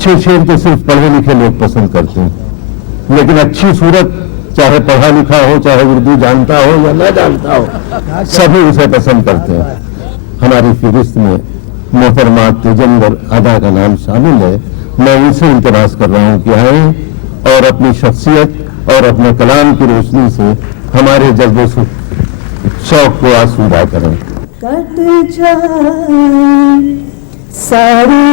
अच्छे शेर तो सिर्फ पढ़े लिखे लोग पसंद करते हैं, लेकिन अच्छी सूरत चाहे पढ़ा लिखा हो, चाहे उर्दू जानता हो या न जानता हो, सभी उसे पसंद करते हैं। हमारी फहरिस्त में मोहतरमा तेजंगर अदा का नाम शामिल है। मैं उनसे इल्तिमास कर रहा हूं कि आए और अपनी शख्सियत और अपने कलाम की रोशनी से हमारे जज्बे शौक को आसूदा करें। कट जाए सारी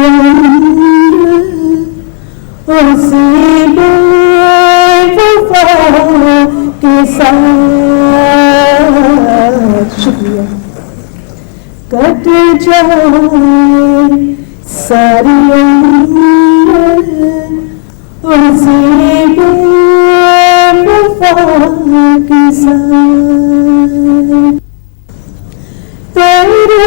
उसी बेवफा के साथ, शुक्रिया। कट जाए सारी उसी बेवफा के साथ, तेरे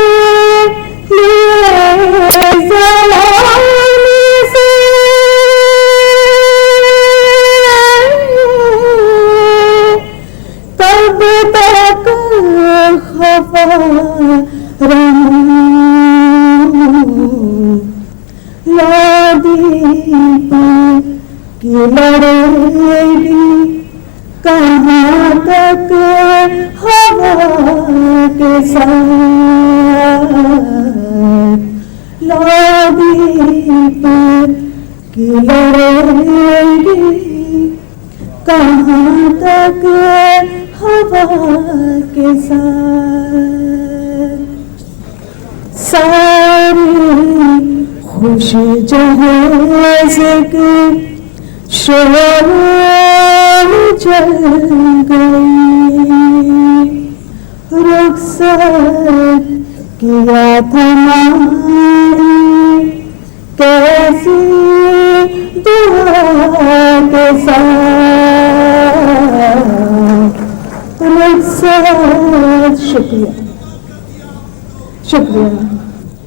लड़ेगी कहाँ तक हवा के साथ, लादीप की लड़ेगी कहाँ तक हवा के साथ। सारी खुश जहाज़ के शोर चल गई, रुखसत किया था कैसी दुआ के साथ, रुखसत। शुक्रिया, शुक्रिया।